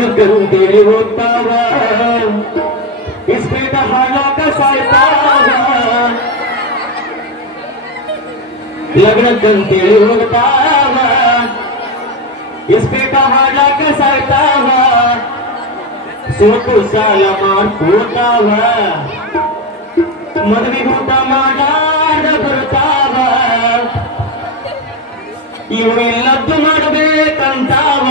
ಲಗ್ನಕ್ಕಂತೇಳಿ ಹೋಗ್ತಾವ ಇಸ್ಪೇಟ ಹಾಳಾಕ ಸಾಯ್ತಾವ ಲಗ್ನಕ್ಕಂತೇಳಿ ಹೋಗ್ತಾವ ಇಸ್ಪೇಟ ಹಾಳಾಕ ಸಾಯ್ತಾವ ಸೋತು ಸಾಲ ಮಾಡ್ಕೋತಾವ ಮದುವೆ ಊಟ ಮಾಡಾಡ ಬರ್ತಾವ ಇವೆಲ್ಲದ್ದು ಮಾಡಬೇಕಂತಾವ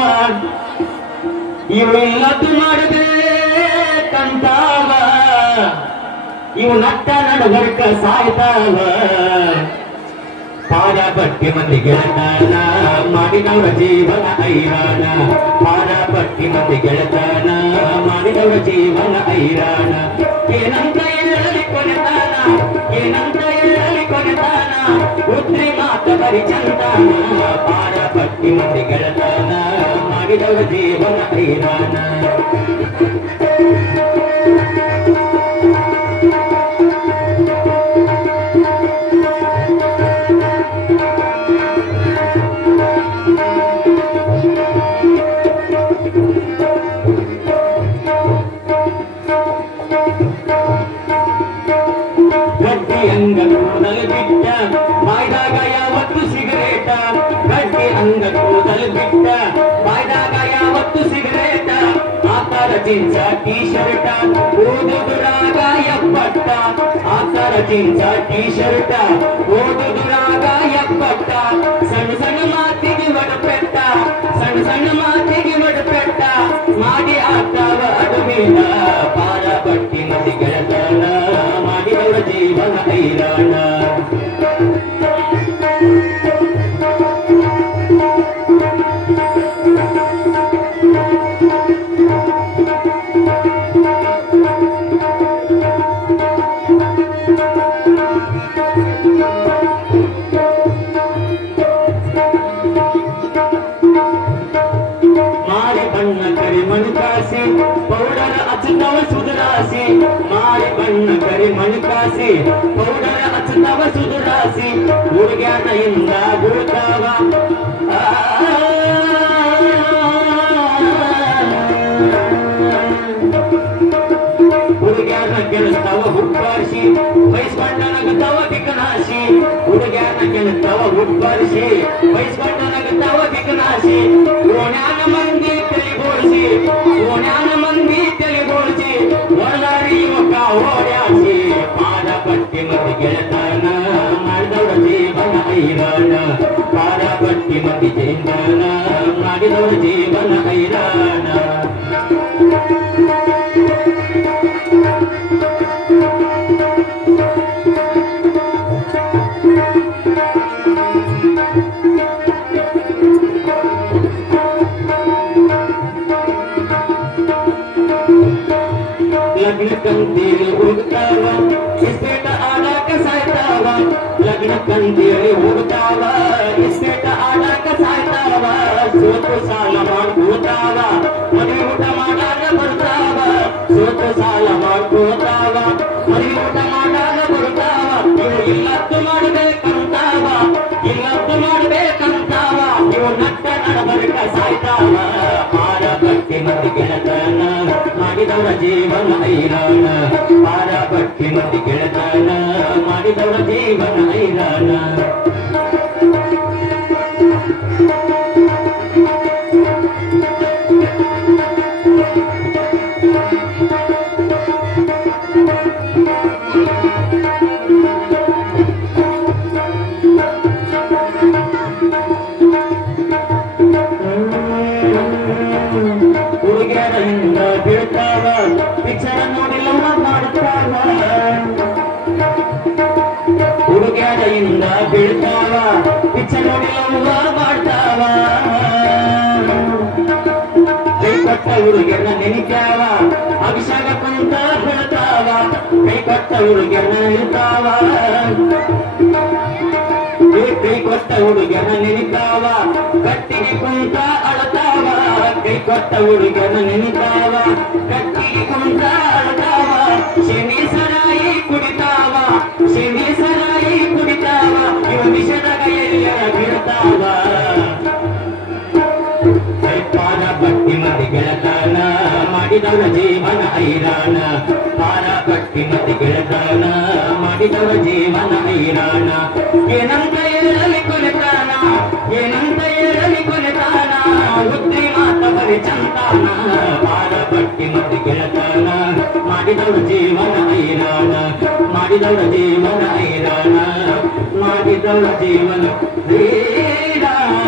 ಇವೆಲ್ಲದ್ದು ಮಾಡಬೇಕಂತಾವ ಇವು ನಟ್ಟ ನಡಬರ್ಕ ಸಾಯ್ತಾವ ಪಾರ ಪಟ್ಟಿ ಮಂದಿ ಗೆಳತನ ಮಾಡಿದವರ ಜೀವನ ಐರಾಣ ಪಾರ ಪಟ್ಟಿ ಮಂದಿ ಗೆಳತನ ಮಾಡಿದವರ ಜೀವನ ಐರಾಣ ಏನಂತ ಹೇಳಿ ಕೊನೆತಾನ ಏನಂತ ಹೇಳಿ ಕೊನೆತಾನ ಉತ್ರಿ ಮಾತ ಬರಿ ಚಂದನ ಪಾರ ಪಟ್ಟಿ ಮಂದಿ ಗೆಳತನ ಮಾಡಿದವರ ಜೀವನ ಐರಾಣ ಅಂಗ ಕೂದಲು ಬಿಟ್ಟ ಬಾಯ್ದಾಗ ಯಾವತ್ತು ಸಿಗರೇಟ ಗಟ್ಟಿ ಅಂಗ ಕೂದಲು ಬಿಟ್ಟ ಬಾಯ್ದಾಗ ಯಾವತ್ತು ಸಿಗರೇಟ ಆಕಾರ ಜಿಂಚ ಟೀ ಶರ್ಟ ಓದುದುರಾಗ ಎಪ್ಪಟ್ಟ ಆಕಾರ ಜಿಂಚ ಟೀ ಶರ್ಟ ಓದುದುರಾಗ ಎಪ್ಪಟ್ಟ ಸಣ್ಣ ಸಣ್ಣ ಮಾತಿಗೆ ಒಡಪೆಟ್ಟ ಸಣ್ಣ ಸಣ್ಣ ಮಾತಿಗೆ ಒಡಪೆಟ್ಟ ಮಾಡಿ ಆಗ್ತಾವ ಅಡುಗೆನ ಪಾರ ಪಟ್ಟಿ ಮಂದಿ ಗೆಳತನ ಮಾಡಿದವರ ಜೀವನ ಐರಾಣ ಮಾರಿ ಬಣ್ಣ ಕರಿ ಮಣಕಾಸಿ ಪೌಡರ ಅಚ್ಚುತ್ತವ ಸುಧರಾಸಿ ಮಾರಿ ಬಣ್ಣ ಕರಿ ಮಣಕಾಸಿ ಪೌಡರ ಅಚ್ಚುತ್ತವ ಸುಧರಾಸಿ ಹುಡುಗ್ಯಾನ ಇಂದ ಬೀಳ್ತಾವ ಹುಡುಗ್ಯಾನ ಗೆಲ್ತಾವ ಹುಬ್ಬಾರಿಸಿ ಬಯಸ್ಕೊಂಡನಗತಾವ ಬಿಕನಾಶಿ ಹುಡುಗ್ಯಾನ ಗೆಲ್ತಾವ ಹುಬ್ಬಾರಿಸಿ ಬಯಸ್ಕೊಂಡನಗತಾವ ಬಿಕನಾಶಿ ಓಣ್ಯಾನ ಮಂದಿ ತಲೆಬೋಳಿಸಿ ಓಣ್ಯಾನ ಮಂದಿ ತಲೆಬೋಳಿಸಿ ಒಳದಾರಿ ಯುವಕ ಓಡ್ಯಾಸಿ ಪಾದ ಪಟ್ಟಿ ಮಂದಿ ಗೆಳತನ ಮಾಡಿದವರ ಜೀವನ ಐರಾಣ ಪಾದ ಪಟ್ಟಿ ಮಂದಿ ಜೀವನ ಮಾಡಿದವರ ಜೀವನ ಐರಾಣ ಲಗ್ನಕ್ಕಂತೇಳಿ ಹೋಗ್ತಾವ ಇಸ್ಪೇಟ ಆಡಾಕ ಸಾಯ್ತಾವ ಲಗ್ನಕ್ಕಂತೇಳಿ ಹೋಗ್ತಾವ ಇಸ್ಪೇಟ ಆಡಾಕ ಸಾಯ್ತಾವ ಸೋತು ಸಾಲ ಮಾಡ್ಕೋತಾವ ಮದುವೆ ಊಟ ಮಾಡಾಗ ಬರ್ತಾವ ಸೋತು ಸಾಲ ಮಾಡ್ಕೋತಾವ ಮದುವೆ ಊಟ ಮಾಡಾಗ ಬರ್ತಾವ ಇವು ಇಲ್ಲತ್ತು ಮಾಡ್ಬೇಕಂತಾವ ಇಲ್ಲತ್ತು ಮಾಡ್ಬೇಕಂತಾವ ಇವು ನಟ್ಟ ನಡಬರ್ಕ ಸಾಯ್ತಾವ ಪಾರ ಪಟ್ಟಿ ಮಂದಿ ಗೆಳತನ ಮಾಡಿದವರ ಜೀವನ ಐರಾಣ ಪಾರ ಪಟ್ಟಿ ಮಂದಿ ಗೆಳತನ ಮಾಡಿದವರ ಜೀವನ ಐರಾಣ ಹುಡುಗಿಯರಿಂದ ಬೀಳ್ತಾವ ಪಿಕ್ಚರ್ ನೋಡಿಲ್ಲ ಮಾಡ್ತಾವ ಹುಡುಗಿಯರಿಂದ ಬೀಳ್ತಾವ ಪಿಕ್ಚರ್ ನೋಡಿಲ್ಲ ಮಾಡ್ತಾವ ಕೈ ಕೊಟ್ಟ ಹುಡುಗಿಯರನ್ನ ನೆನಿತಾವ ಅಭಿಷೇಕ ಕುಂತ ಬೀಳ್ತಾವ ಕೈ ಕೊಟ್ಟ ಹುಡುಗಿಯರನ್ನ ನೆನಿತಾವ ಕೈ ಕೊಟ್ಟ ಹುಡುಗಿಯರನ್ನ ನೆನಿತಾವ ಕಟ್ಟಿಗೆ ಕುಂತ ಅಳತಾವ ಕೈ ಕೊಟ್ಟ ಹುಡುಗಿಯರನ್ನ ನೆನಿತಾವ ಕಟ್ಟಿಗೆ ಕುಂತ ಅಳತಾವ ಶನಿ ಸರಾಯಿ ಕುಡಿತಾವ ಶನಿ ಸರಾಯಿ ಕುಡಿತಾವ ಇವ ವಿಷದಾಗ ಎಲ್ಲರ ಬೀಳ್ತಾವ ಪಾದ ಪಟ್ಟಿ ಮಂದಿ ಗೆಳತನ ಮಾಡಿದವರ ಜೀವನ ಹೈರಾಣ ಪಾರ ಪಟ್ಟಿ ಮತ್ತೆ ಗೆಳತಾನ ಮಾಡಿದವರ ಜೀವನ ಹೈರಾಣ ಏನಂತ ಹೇಳಲಿ ಕೊನೆತಾನ ಏನಂತ ಹೇಳಲಿ ಕೊನೆತಾನ ಬುದ್ಧಿ ಮಾತ ಬರಿ ಚಂತಾನ ಪಾರ ಪಟ್ಟಿ ಮತ್ತೆ ಗೆಳತಾನ ಮಾಡಿದವರ ಜೀವನ ಹೈರಾಣ ಮಾಡಿದವರ ಜೀವನ ಹೈರಾಣ ಮಾಡಿದವರ ಜೀವನ ಹೈರಾಣ